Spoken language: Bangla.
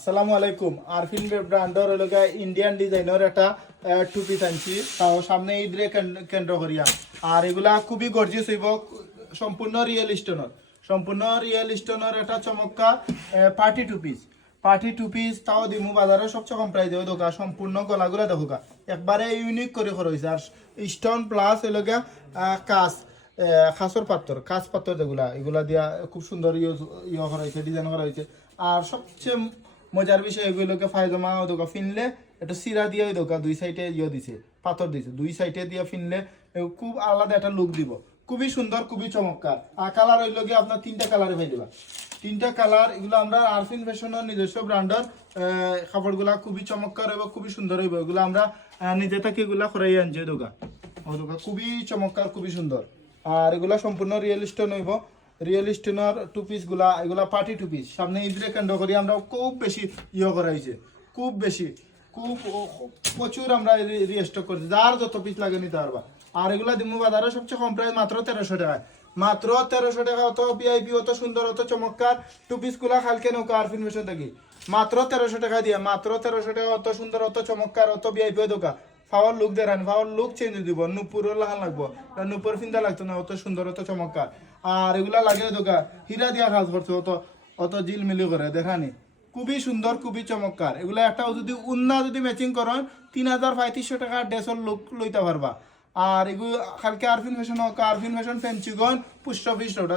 আসসালামু আলাইকুম। আরফিন ব্র্যান্ডর এলাকা ইন্ডিয়ান ডিজাইনের একটা টু পিস আনছি, তাও সামনে ঈদরে কেন্দ্র করিয়া। আর এগুলা খুবই গর্জিয়াস হইব, সম্পূর্ণ রিয়েল স্টোনের একটা চমৎকার পার্টি টু পিস। তাও দিমু বাজারে সবচেয়ে কম প্রাইস দেবো দোকা। সম্পূর্ণ গলাগুলা দেখোকা একবারে ইউনিক করে হয়েছে। আর স্টোন প্লাস এলাকা কাজ কাঁচ পাথর যেগুলা, এগুলা দিয়া খুব সুন্দর করা হয়েছে, ডিজাইন করা হয়েছে। আর সবচেয়ে মজার বিষয় এগুলোকে ফায়জামা দোকা ফিনলে একটা সিরা দিয়ে দোকা দুই সাইডে দিছে, পাথর দিছে, দুই সাইডে দিয়ে ফিনলে খুব আলাদা একটা লুক দিব। খুবই সুন্দর, খুবই চমৎকার। আর কালার হইল গিয়ে আপনার তিনটা কালারে পাই দিবা, তিনটা কালার। এগুলো আমরা আরফিন ফ্যাশনের নিজস্ব ব্র্যান্ডের কাপড়গুলা খুবই চমৎকার এবং খুবই সুন্দর হইব। এগুলো আমরা নিজে থেকে এগুলা করাই আনছি দোকা। খুবই চমৎকার, খুবই সুন্দর। আর এগুলা সম্পূর্ণ রিয়েল স্টোন হইব। রিয়েল স্টোনের টু পিস গুলা, এগুলা পার্টি টু পিস। সামনে ঈদরে কেন্দ্র করি আমরা খুব বেশি করা হয়েছে, খুব বেশি, খুব প্রচুর আমরা রিস্টক করছি। যার যত পিস লাগে নিতে পারবা। আর এগুলা দিমু বাজারে সবচেয়ে কম প্রাইস মাত্র 1300 টাকায়। মাত্র 1300 টাকা। অত ভিআইপি, অত সুন্দর, অত চমৎকার টু পিস গুলা কালকে নৌকা আরফিন ফ্যাশন থাকি মাত্র 1300 টাকা দিয়ে। মাত্র 1300 টাকা। অত সুন্দর, অত চমৎকার, অত ভিআইপি দোকা। ফাওয়ার লুক দেখান, ফাওয়ার লুক চেঞ্জ দিব। নুপুর লাহান লাগবো, নুপুর ফিন্দা লাগতো না। অত সুন্দর, অত চমৎকার। আর এগুলা লাগে দোকা হীরা দিয়া কাজ করছে, অত অত জিলমিলি করে দেখানি। খুবই সুন্দর, খুবই চমৎকার। এগুলা একটা যদি উন্না যদি ম্যাচিং করেন 3500 টাকা ড্রেসের লুক লইতে পারবা। আর এগুলো কালকে আরফিন ফ্যাশন হোক, আরফিন ফ্যাশন ফ্যান্সিগন পুষ্ট অফিস রোড।